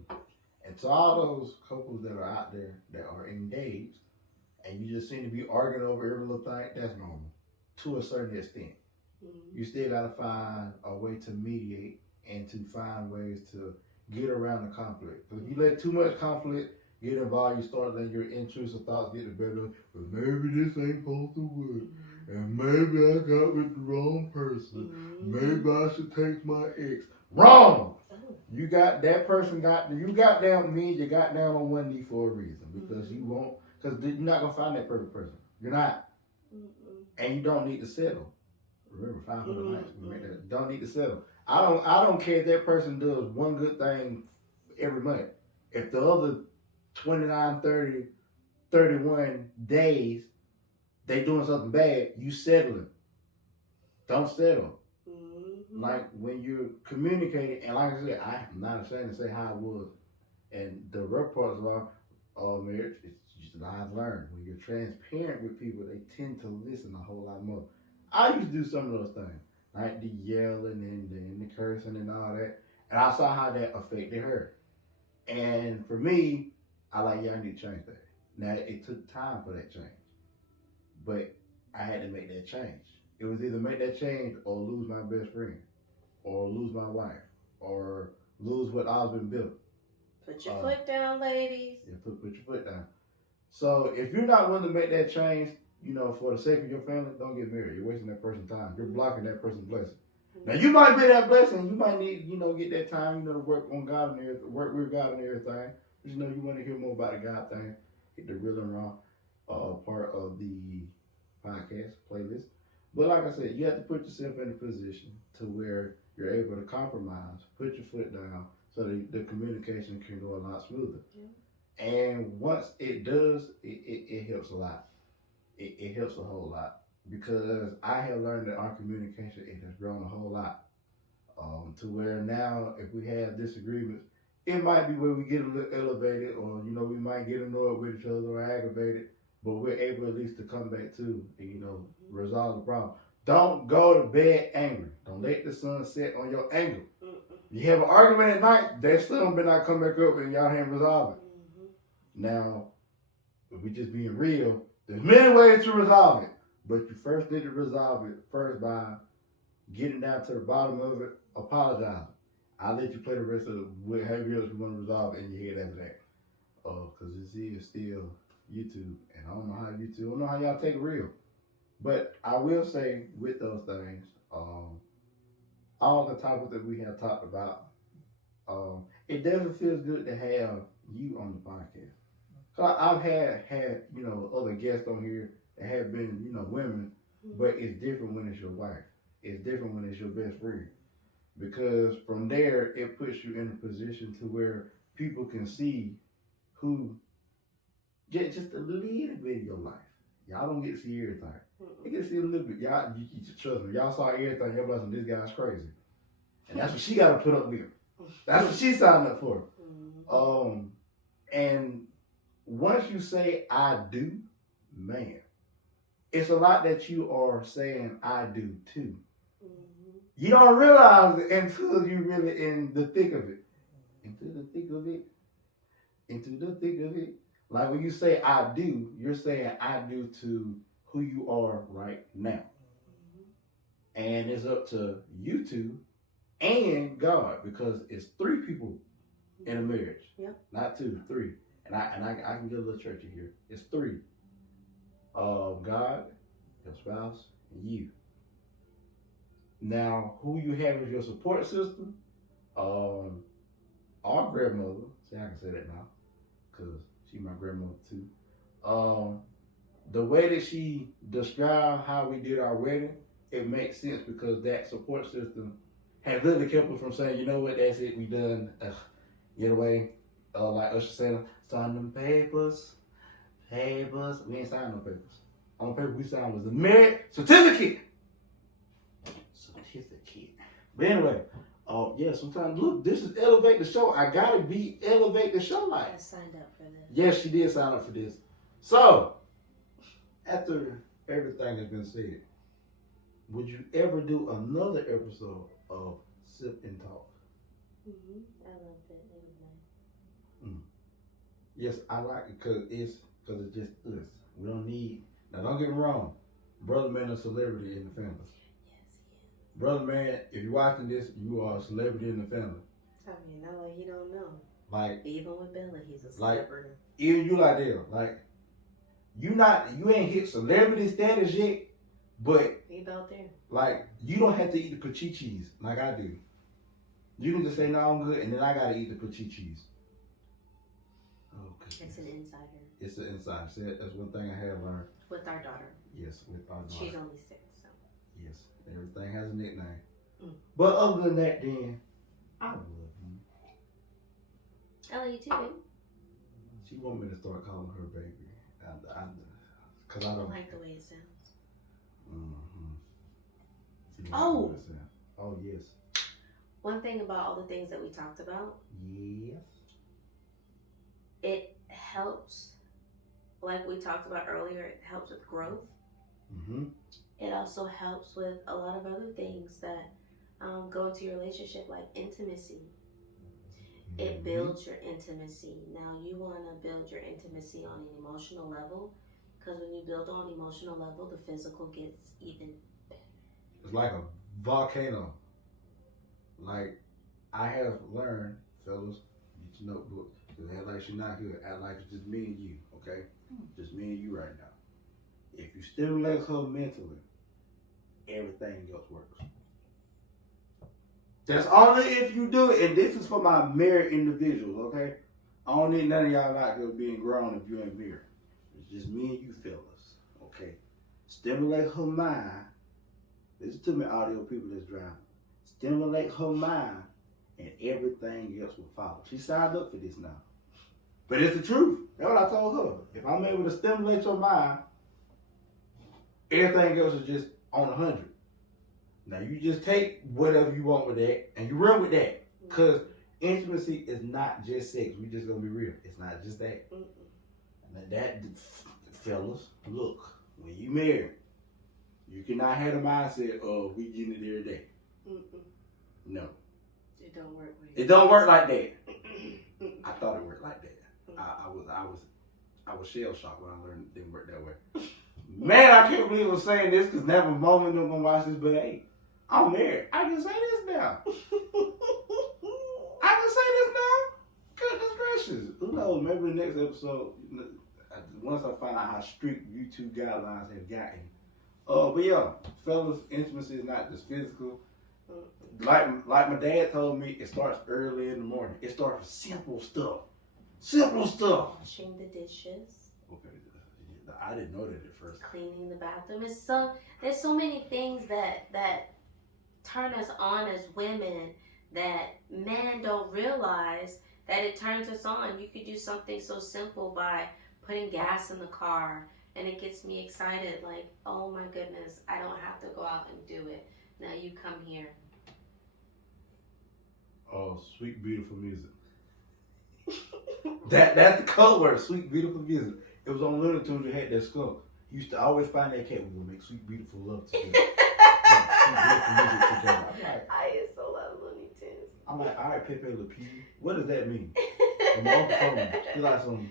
And to all those couples that are out there that are engaged and you just seem to be arguing over every little thing, that's normal to a certain extent. You still got to find a way to mediate and to find ways to get around the conflict. Because if you let too much conflict get involved, you start letting your intrusive thoughts get the better. But maybe this ain't supposed to work. And maybe I got with the wrong person. Maybe I should take my ex. Wrong. Oh. You got that person you got down means you got down on one knee for a reason because you won't because you're not gonna find that perfect person. You're not, and you don't need to settle. Remember, 500 nights. We made that. Don't need to settle. I don't care if that person does one good thing every month. If the other 29, 30, 31 days they doing something bad, you settling. Don't settle. Like when you're communicating, and like I said, I'm not ashamed to say how I was. And the rough parts of our marriage, it's just that I've learned. When you're transparent with people, they tend to listen a whole lot more. I used to do some of those things, like the yelling and the cursing and all that. And I saw how that affected her. And for me, I need to change that. Now, it took time for that change. But I had to make that change. It was either make that change or lose my best friend, or lose my wife, or lose what I've been built. Put your foot down, ladies. Yeah, put your foot down. So if you're not willing to make that change, for the sake of your family, don't get married. You're wasting that person's time. You're blocking that person's blessing. Now you might be that blessing. You might need, get that time, to work on God and everything, work with God and everything. But you want to hear more about the God thing. Hit the real and raw part of the podcast playlist. But like I said, you have to put yourself in a position to where you're able to compromise, put your foot down, so the communication can go a lot smoother. Yeah. And once it does, it helps a lot. It helps a whole lot because I have learned that our communication, it has grown a whole lot. To where now, if we have disagreements, it might be where we get a little elevated, or we might get annoyed with each other or aggravated, but we're able at least to come back to and, resolve the problem. Don't go to bed angry. Don't let the sun set on your anger. You have an argument at night, that sun better not come back up and y'all ain't resolve it. Now, if we just being real, there's many ways to resolve it, but you first need to resolve it first by getting down to the bottom of it, apologizing. I'll let you play the rest of whatever else you want to resolve in your head after that. Because this is still YouTube, and I don't know how y'all take it real. But I will say with those things, all the topics that we have talked about, it definitely feels good to have you on the podcast. So I've had other guests on here that have been women, but it's different when it's your wife. It's different when it's your best friend, because from there it puts you in a position to where people can see who just a little bit of your life. Y'all don't get to see everything. You get to see a little bit. Y'all, you trust me. Y'all saw everything. Y'all like, this guy's crazy, and that's what she got to put up with. That's what she signed up for. And once you say I do, man, it's a lot that you are saying I do too. You don't realize it until you're really in the thick of it. Into the thick of it. Like when you say I do, you're saying I do to who you are right now. And it's up to you two and God, because it's 3 people in a marriage. Yep. Not 2, 3. And I can get a little churchy here. It's 3. God, your spouse, and you. Now, who you have as your support system, our grandmother, see, I can say that now, because she's my grandmother too. The way that she described how we did our wedding, it makes sense because that support system had literally kept us from saying, you know what, that's it, we done. Get away. Like Usher said, sign them papers. We ain't signed no papers. Only paper we signed was the marriage certificate. But anyway, yeah, sometimes, look, this is Elevate the Show. I gotta be Elevate the Show like. I signed up for this. Yes, she did sign up for this. So, after everything has been said, would you ever do another episode of Sip and Talk? I love it. It was nice. Yes, I like it because it's just us. We don't need. Now, don't get me wrong. Brother Man is a celebrity in the family. Yes, yeah. Brother Man, if you're watching this, you are a celebrity in the family. I mean, not like you don't know. Like, even with Bella, he's a celebrity. Even you like there, like you ain't hit celebrity status yet, but he about there. Like, you don't have to eat the pachichis like I do. You can just say no, I'm good, and then I gotta eat the petite cheese. Oh, goodness. It's an insider. It's an insider. See, that's one thing I have learned. With our daughter. Yes, with our daughter. She's only 6, so. Yes, everything has a nickname. Mm. But other than that, then I love you. I love you too, baby. She want me to start calling her baby, cause I I don't like the way it sounds. She Oh! like the way it sound. Oh yes. One thing about all the things that we talked about, Yes. it helps, like we talked about earlier, it helps with growth. Mm-hmm. It also helps with a lot of other things that go into your relationship, like intimacy. It builds your intimacy. Now you want to build your intimacy on an emotional level, because when you build on an emotional level, the physical gets even better. It's like a volcano. Like I have learned, fellas, get your notebook. Cause act like you're not here. Act like it's just me and you, okay? Just me and you right now. If you stimulate her mentally, everything else works. That's only if you do it, and this is for my married individuals, okay? I don't need none of y'all out here being grown if you ain't married. It's just me and you fellas, okay? Stimulate her mind. Listen to me, audio people that's driving. Stimulate her mind, and everything else will follow. She signed up for this now. But it's the truth. That's what I told her. If I'm able to stimulate your mind, everything else is just on 100. Now you just take whatever you want with that and you run with that. Because intimacy is not just sex. We just gonna be real. It's not just that. And that, fellas, look, when you married, you cannot have the mindset of we getting it every day. No. It don't work. It don't work like that. I thought it worked like that. I was shell shocked when I learned it didn't work that way. Man, I can't believe I'm saying this because never a moment I'm gonna watch this, but hey, I'm married. I can say this now. I can say this now. Goodness gracious. Who knows? Maybe the next episode, once I find out how strict YouTube guidelines have gotten. But yeah, fellas, intimacy is not just physical. Like my dad told me, it starts early in the morning. It starts with simple stuff. Simple stuff. Washing the dishes. Okay, I didn't know that at first. Cleaning the bathroom. There's so many things that turn us on as women that men don't realize that it turns us on. You could do something so simple by putting gas in the car, and it gets me excited. Like, oh my goodness, I don't have to go out and do it. Now you come here. Oh, sweet, beautiful music. That's the code word, sweet, beautiful music. It was on Looney Tunes that had that skunk. He used to always find that cat. We would make sweet, beautiful love together. Sweet, beautiful music together. I used to love Looney Tunes. I'm like, all right, Pepe Le Pew. What does that mean? And my uncle told me,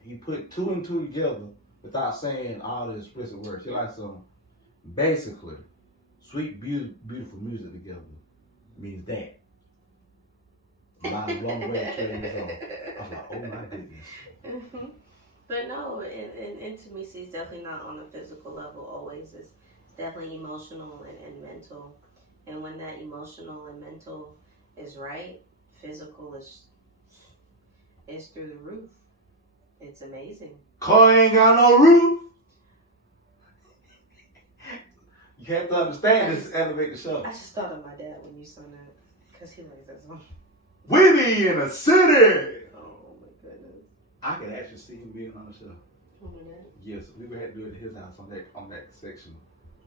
he put 2 and 2 together without saying all the explicit words. He like some, basically, sweet, beautiful music together means that. Mind blown away at carrying this on. I was like, oh my goodness. But no, and intimacy is definitely not on a physical level always. It's definitely emotional and mental. And when that emotional and mental is right, physical is through the roof. It's amazing. Car ain't got no roof. You have to understand this is Elevate the Show. I just thought of my dad when you sung that, because he likes that song. We be in a city. Oh my goodness. I could actually see him being on the show. Oh my God. Yes, we would have to do it at his house on that section.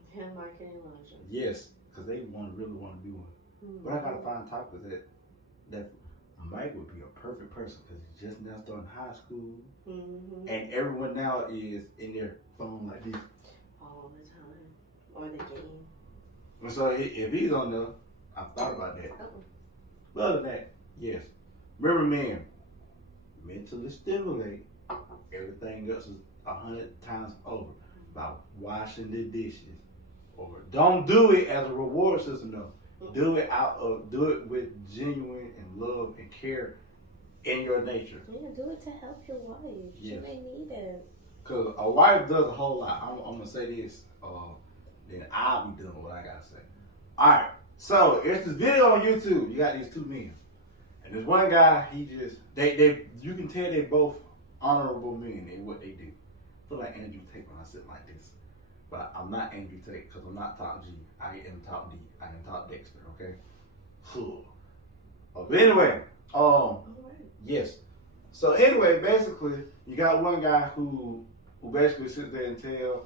Him, Mark, and Elijah. Yes, because they really want to do one. Mm-hmm. But I gotta find topics that Mike would be a perfect person because he's just now starting high school, and everyone now is in their phone like this all the time, or the game. And so if he's on there, I've thought about that. But other than that, yes. Remember, men, mentally stimulate. Everything else is 100 times over. About washing the dishes, or don't do it as a reward system. No, do it with genuine and love and care in your nature. Yeah, do it to help your wife. Yes. She may need it. Cause a wife does a whole lot. I'm gonna say this, then I'll be doing what I gotta say. All right, So it's this video on YouTube. You got these two men, and there's one guy. He just they you can tell they both honorable men in what they do. I feel like Andrew Tate when I sit like this, but I'm not Andrew Tate because I'm not top G. I am top D. I am top Dexter. Okay. But anyway, yes. So anyway, basically, you got one guy who basically sits there and tell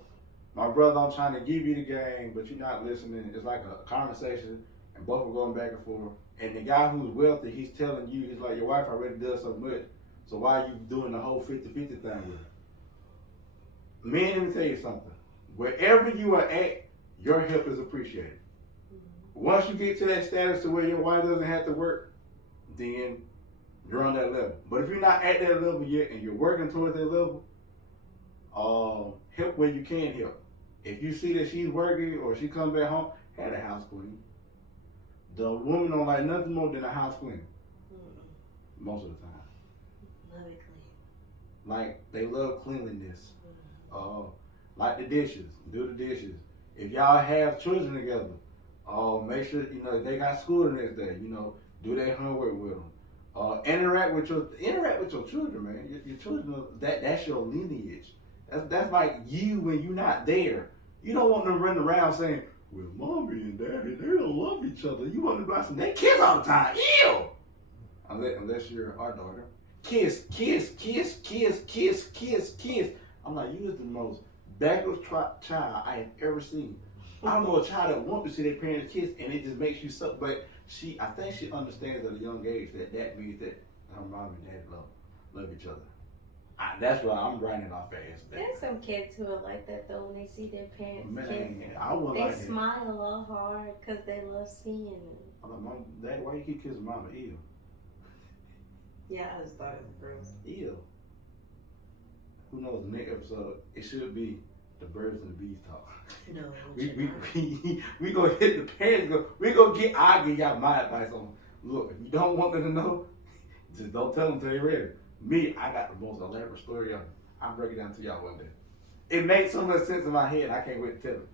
my brother, I'm trying to give you the game, but you're not listening. It's like a conversation, and both are going back and forth. And the guy who's wealthy, he's telling you, he's like, your wife already does so much, so why are you doing the whole 50-50 thing with her? Man, let me tell you something. Wherever you are at, your help is appreciated. Once you get to that status to where your wife doesn't have to work, then you're on that level. But if you're not at that level yet and you're working towards that level, help where you can help. If you see that she's working or she comes back home, have a house clean. The woman don't like nothing more than a house clean. Most of the time. Love it clean. Like, they love cleanliness. Like the dishes. Do the dishes. If y'all have children together, make sure, they got school the next day, do their homework with them. Interact with your children, man. Your children, that's your lineage. That's like you when you're not there. You don't want them running around saying, well, mommy and daddy, they don't love each other. You want them to be like, they kiss all the time. Ew! Unless you're our daughter. Kiss, kiss, kiss, kiss, kiss, kiss, kiss. I'm like, you is the most backwards child I have ever seen. I don't know a child that wants to see their parents kiss and it just makes you so, but I think she understands at a young age that means that her mom and dad love each other. That's why I'm grinding off fast. There's some kids who are like that though when they see their parents kiss. I wouldn't They like that. smile all hard because they love seeing it. I'm like, Mom, Dad, why you keep kissing Mama? Ew. Yeah, I just thought it was gross. Ew. Who knows? The next episode, it should be the birds and the bees talk. No, we gonna hit the parents. I'll give y'all my advice on. Look, if you don't want them to know, just don't tell them until they're ready. Me, I got the most elaborate story ever. I'll break it down to y'all one day. It makes so much sense in my head. I can't wait to tell it.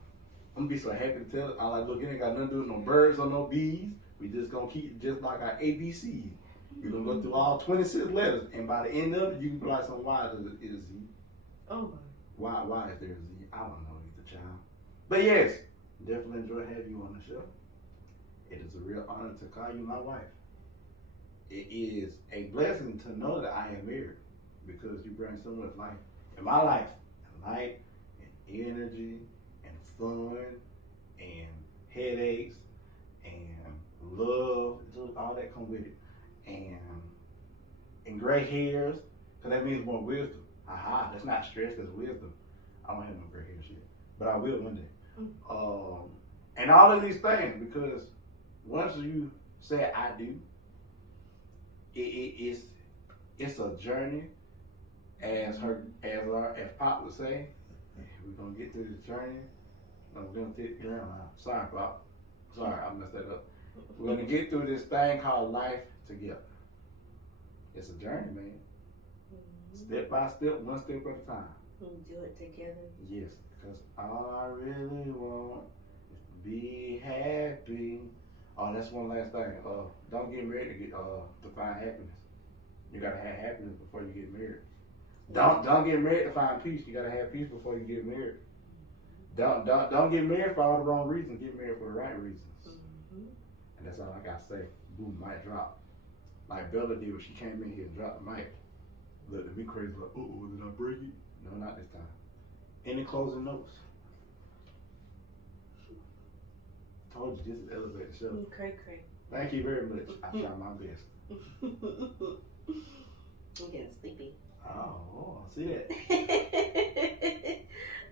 I'm gonna be so happy to tell it. I'm like, look, it ain't got nothing to do with no birds or no bees. We just gonna keep it just like our ABC. We're gonna go through all 26 letters, and by the end of it, you can be like, so why is it a Z? Oh. Why is there a Z? I don't know either, child. But yes, definitely enjoy having you on the show. It is a real honor to call you my wife. It is a blessing to know that I am married because you bring so much life in my life, and light, and energy, and fun, and headaches, and love, all that come with it, and gray hairs, because that means more wisdom. Aha, that's not stress, that's wisdom. I don't have no gray hairs yet, but I will one day. And all of these things, because once you say I do, it's a journey, as Pop would say. We're gonna get through this journey. I'm gonna take you around now. Sorry, Pop. Sorry, I messed that up. We're gonna get through this thing called life together. It's a journey, man. Step by step, one step at a time. Do it together. Yes, because all I really want is to be happy. Oh, that's one last thing. Don't get married to find happiness. You gotta have happiness before you get married. Don't get married to find peace. You gotta have peace before you get married. Don't get married for all the wrong reasons. Get married for the right reasons. And that's all I gotta say. Boom, mic drop. Like Bella did when she came in here and dropped the mic. Looked at me crazy like, oh, did I break it? No, not this time. Any closing notes? Told you this is Elevator Show. Cray. Thank you very much. I try my best. I'm getting sleepy. Oh, I see that.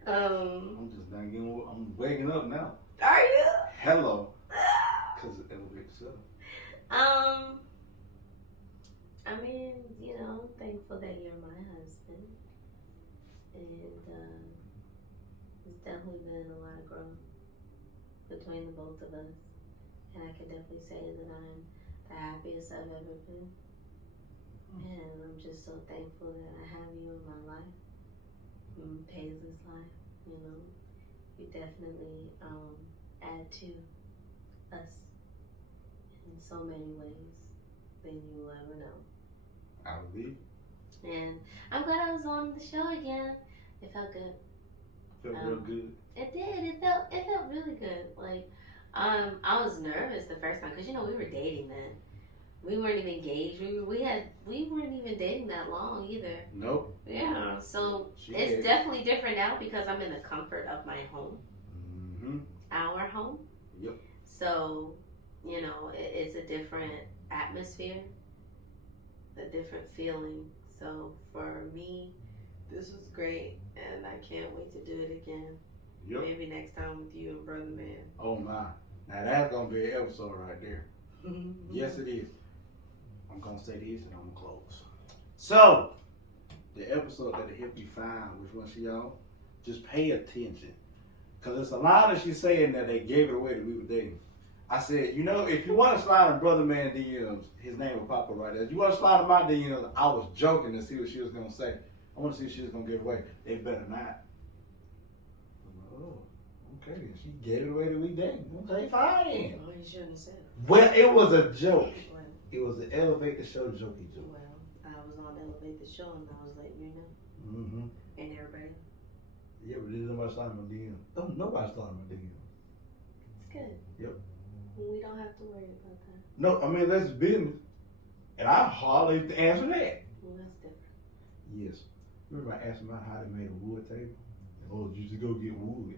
I'm just not getting. I'm waking up now. Are you? Hello. Because it's Elevator Show. I mean, I'm thankful that you're my husband. And it's definitely been a lot of growth between the both of us. And I can definitely say that I'm the happiest I've ever been. And I'm just so thankful that I have you in my life, in Paisley's life. You definitely add to us in so many ways than you'll ever know. I believe. And I'm glad I was on the show again. It felt good. Felt real good. It did. It felt really good. Like, I was nervous the first time because we were dating then. We weren't even engaged. We weren't even dating that long either. Nope. Yeah. So She it's is. definitely different now because I'm in the comfort of my home, Mm-hmm. our home. Yep. So, it's a different atmosphere, a different feeling. So for me, this was great, and I can't wait to do it again. Yep. Maybe next time with you and Brother Man. Oh my. Now that's gonna be an episode right there. Yes, it is. I'm gonna say this and I'm gonna close. So, the episode that'll help you find which one she on, just pay attention. Cause it's a line that she's saying that they gave it away that we were dating. I said, if you want to slide in Brother Man DMs, his name will pop up right there. If you want to slide in my DMs, I was joking to see what she was gonna say. I want to see if she was gonna give it away. They better not. Oh, okay. She gave it away that we dating. Okay, fine. Oh, you shouldn't have said it. Well, it was a joke. Well, It was an Elevate the Show jokey joke. well, I was on Elevate the Show, and I was letting you know. Mm-hmm. And everybody. Yeah, but there's nobody sliding my DM. Don't nobody sliding my DM. It's good. Yep. We don't have to worry about that. No, I mean that's business, and I hardly have to answer that. Well, that's different. Yes. Remember I asked about how they made a wood table? Oh, you just go get wood.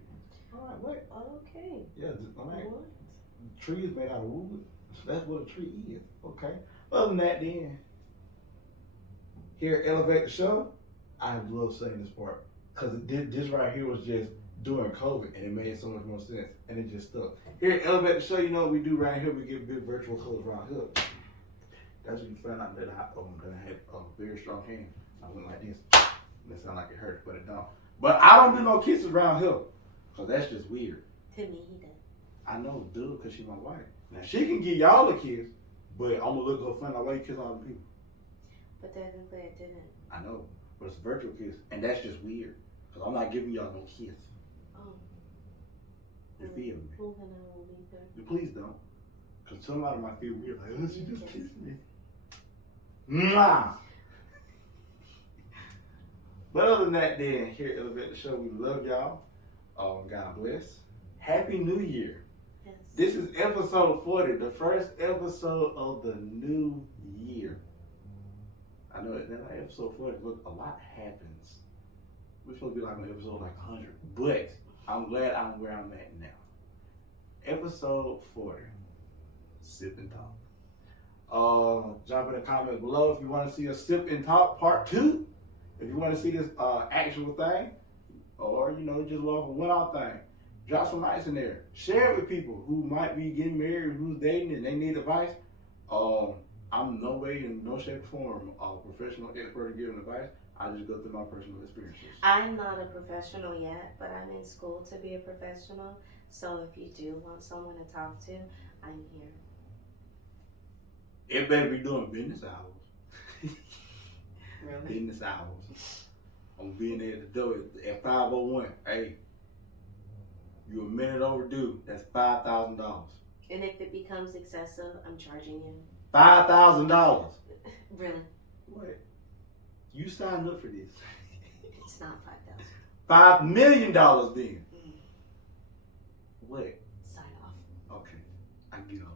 All right, what? Okay. Yeah, all right. What? Tree is made out of wood. That's what a tree is. Okay. Other than that, then here at Elevate the Show, I love saying this part because this right here was just during COVID, and it made so much more sense, and it just stuck. Here at Elevate the Show, you know what we do right here? We give big virtual colors around here. That's when you find out that I had a very strong hand. I went like this. That sound like it hurt, but it don't. But I don't do no kisses around here, because that's just weird. To me, he does. I know, dude, because she's my wife. Now, she can give y'all a kiss, but I'm going to look her funny like, why you kiss all the people? But technically, I didn't. I know, but it's a virtual kiss, and that's just weird, because I'm not giving y'all no kiss. Oh. You feel me? Well, then I will leave there. You please don't, because somebody might feel weird, like, oh, she just kissed me. Mwah! But other than that, then, here at Elevate the Show, we love y'all. God bless. Happy New Year. Yes. This is episode 40, the first episode of the new year. I know that episode 40, but a lot happens. We're supposed to be like on episode like 100, but I'm glad I'm where I'm at now. Episode 40, Sip and Talk. Drop in the comments below if you want to see a Sip and Talk part 2. If you want to see this actual thing, or just love a one-off thing. Drop some likes in there. Share it with people who might be getting married, who's dating, and they need advice. I'm no way in no shape or form a professional expert in giving advice. I just go through my personal experiences. I'm not a professional yet, but I'm in school to be a professional. So if you do want someone to talk to, I'm here. It better be doing business hours. Really? Business hours. I'm being there at the door at 5:01. Hey, you a minute overdue. That's $5,000. And if it becomes excessive, I'm charging you. $5,000. Really? What? You signed up for this. It's not 5,000. $5 million then. What? Sign off. Okay, I get off.